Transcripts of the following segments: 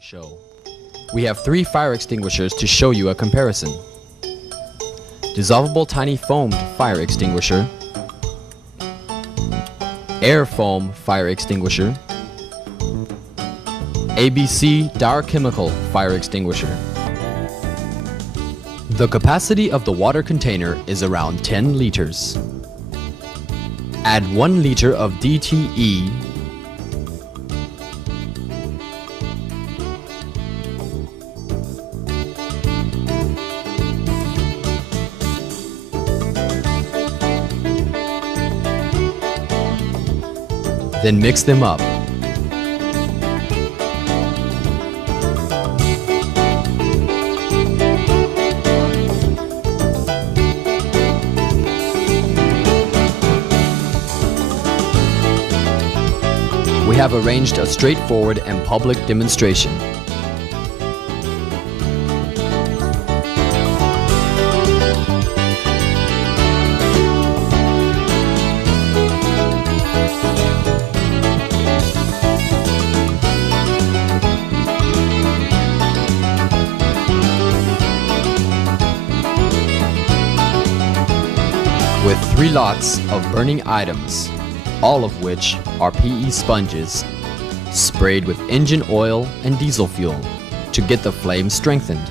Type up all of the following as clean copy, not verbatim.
Show. We have 3 fire extinguishers to show you a comparison. Dissolvable tiny foamed fire extinguisher, air foam fire extinguisher, ABC dark chemical fire extinguisher. The capacity of the water container is around 10 liters. Add 1 liter of DTE then mix them up. We have arranged a straightforward and public demonstration. With 3 lots of burning items, all of which are PE sponges, sprayed with engine oil and diesel fuel to get the flame strengthened.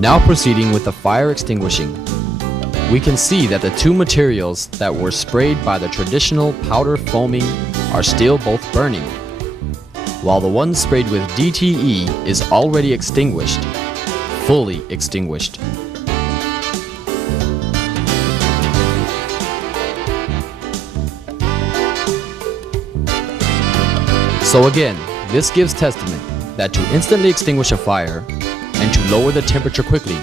Now proceeding with the fire extinguishing. We can see that the 2 materials that were sprayed by the traditional powder foaming are still both burning, while the one sprayed with DTE is already extinguished, fully extinguished. So again, this gives testament that to instantly extinguish a fire and to lower the temperature quickly,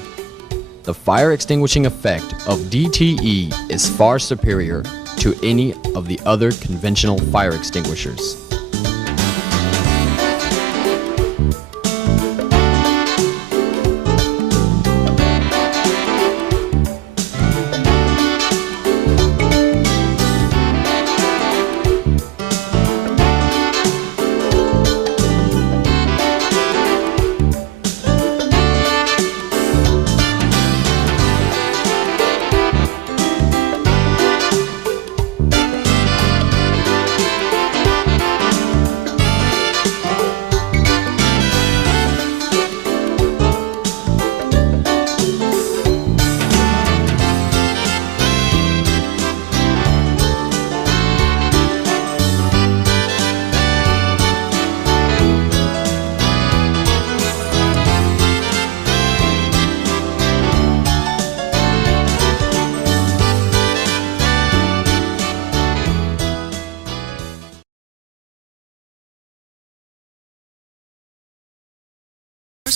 the fire extinguishing effect of DTE is far superior to to any of the other conventional fire extinguishers.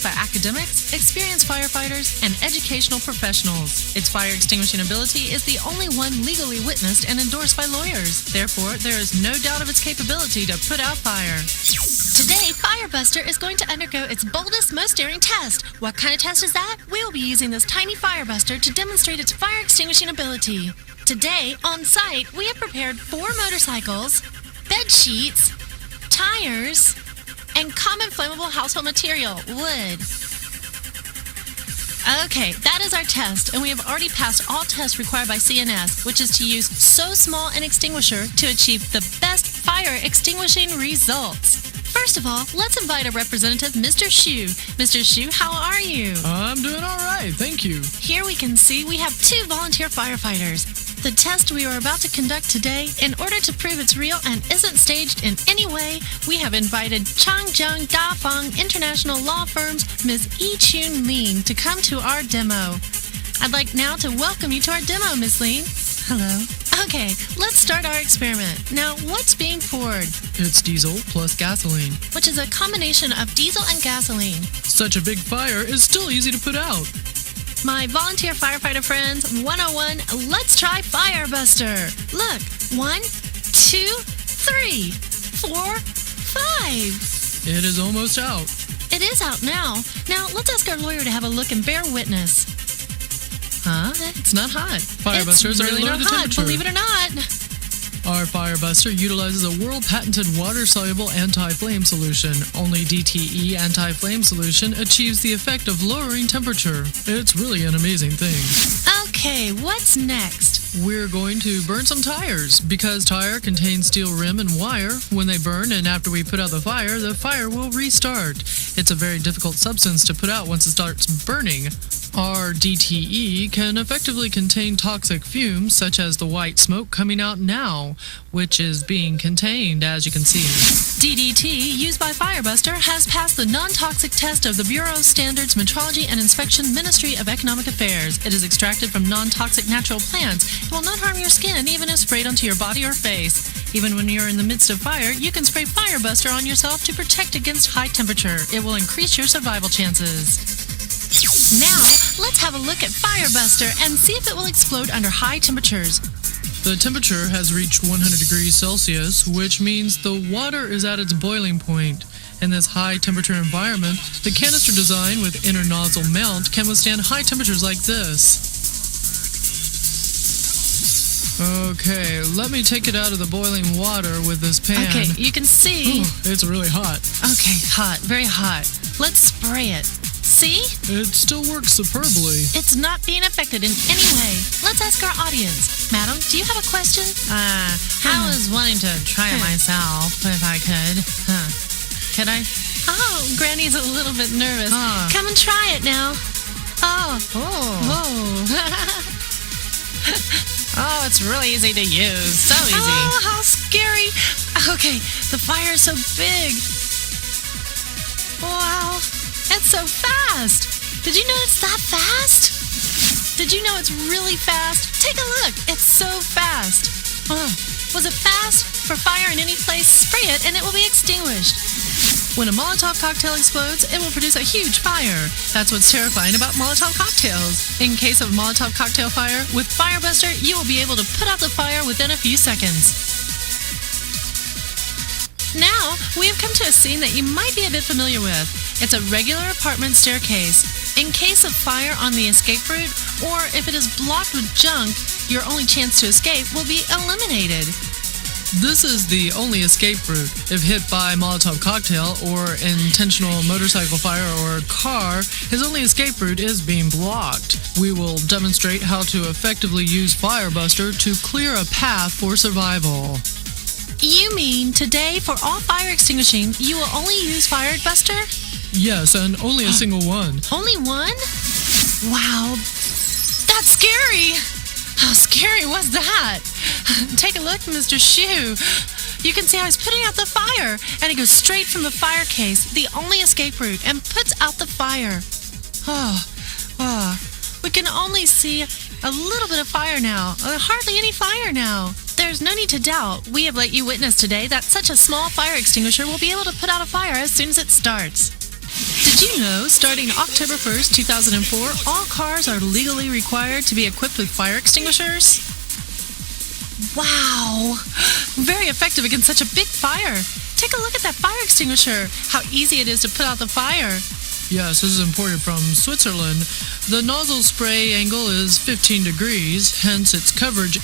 By academics, experienced firefighters, and educational professionals. Its fire extinguishing ability is the only one legally witnessed and endorsed by lawyers. Therefore, there is no doubt of its capability to put out fire. Today, Firebuster is going to undergo its boldest, most daring test. What kind of test is that? We will be using this tiny Firebuster to demonstrate its fire extinguishing ability. Today, on site, we have prepared 4 motorcycles, bed sheets, tires, and common flammable household material, wood. Okay, that is our test, and we have already passed all tests required by CNS, which is to use so small an extinguisher to achieve the best fire extinguishing results. First of all, let's invite a representative, Mr. Shu. Mr. Shu, how are you? I'm doing all right, thank you. Here we can see we have 2 volunteer firefighters. The test we are about to conduct today, in order to prove it's real and isn't staged in any way, we have invited Changjiang Dafang International Law Firm's Ms. Yi-Chun Lin to come to our demo. I'd like now to welcome you to our demo, Ms. Lin. Hello. Okay, let's start our experiment. Now, what's being poured? It's diesel plus gasoline. Which is a combination of diesel and gasoline. Such a big fire is still easy to put out. My volunteer firefighter friends, 101, let's try Firebuster. Look, 1, 2, 3, 4, 5. It is almost out. It is out now. Now, let's ask our lawyer to have a look and bear witness. Huh? It's not hot. Firebusters it's really are low not the hot, temperature. believe it or not. Our Firebuster utilizes a world-patented water-soluble anti-flame solution. Only DTE anti-flame solution achieves the effect of lowering temperature. It's really an amazing thing. Okay, what's next? We're going to burn some tires, because tire contains steel rim and wire. When they burn and after we put out the fire will restart. It's a very difficult substance to put out once it starts burning. Our DTE can effectively contain toxic fumes, such as the white smoke coming out now, which is being contained, as you can see. DDT, used by Firebuster, has passed the non-toxic test of the Bureau of Standards Metrology and Inspection, Ministry of Economic Affairs. It is extracted from non-toxic natural plants. It will not harm your skin, even if sprayed onto your body or face. Even when you're in the midst of fire, you can spray Firebuster on yourself to protect against high temperature. It will increase your survival chances. Now, let's have a look at Firebuster and see if it will explode under high temperatures. The temperature has reached 100 degrees Celsius, which means the water is at its boiling point. In this high-temperature environment, the canister design with inner nozzle mount can withstand high temperatures like this. Okay, let me take it out of the boiling water with this pan. Okay, you can see. Ooh, it's really hot. Okay, hot, very hot. Let's spray it. See? It still works superbly. It's not being affected in any way. Let's ask our audience. Madam, do you have a question? I was wanting to try it myself, if I could. Could I? Oh, Granny's a little bit nervous. Come and try it now. Oh. Whoa. Oh, it's really easy to use. So easy. Oh, how scary. Okay, the fire is so big. Wow. It's so fast. Did you know it's that fast? Did you know it's really fast? Take a look. It's so fast. Was it fast? For fire in any place, spray it and it will be extinguished. When a Molotov cocktail explodes, it will produce a huge fire. That's what's terrifying about Molotov cocktails. In case of Molotov cocktail fire, with Firebuster, you will be able to put out the fire within a few seconds. Now, we have come to a scene that you might be a bit familiar with. It's a regular apartment staircase. In case of fire on the escape route, or if it is blocked with junk, your only chance to escape will be eliminated. This is the only escape route. If hit by Molotov cocktail or intentional motorcycle fire or car, his only escape route is being blocked. We will demonstrate how to effectively use Firebuster to clear a path for survival. You mean today, for all fire extinguishing, you will only use Firebuster? Yes, and only a single one. Only one? Wow, that's scary! How scary was that? Take a look, Mr. Shu. You can see how he's putting out the fire, and he goes straight from the fire case, the only escape route, and puts out the fire. We can only see a little bit of fire now, hardly any fire now. There's no need to doubt. We have let you witness today that such a small fire extinguisher will be able to put out a fire as soon as it starts. Did you know, starting October 1st, 2004, all cars are legally required to be equipped with fire extinguishers? Wow! Very effective against such a big fire. Take a look at that fire extinguisher. How easy it is to put out the fire. Yes, this is imported from Switzerland. The nozzle spray angle is 15 degrees, hence its coverage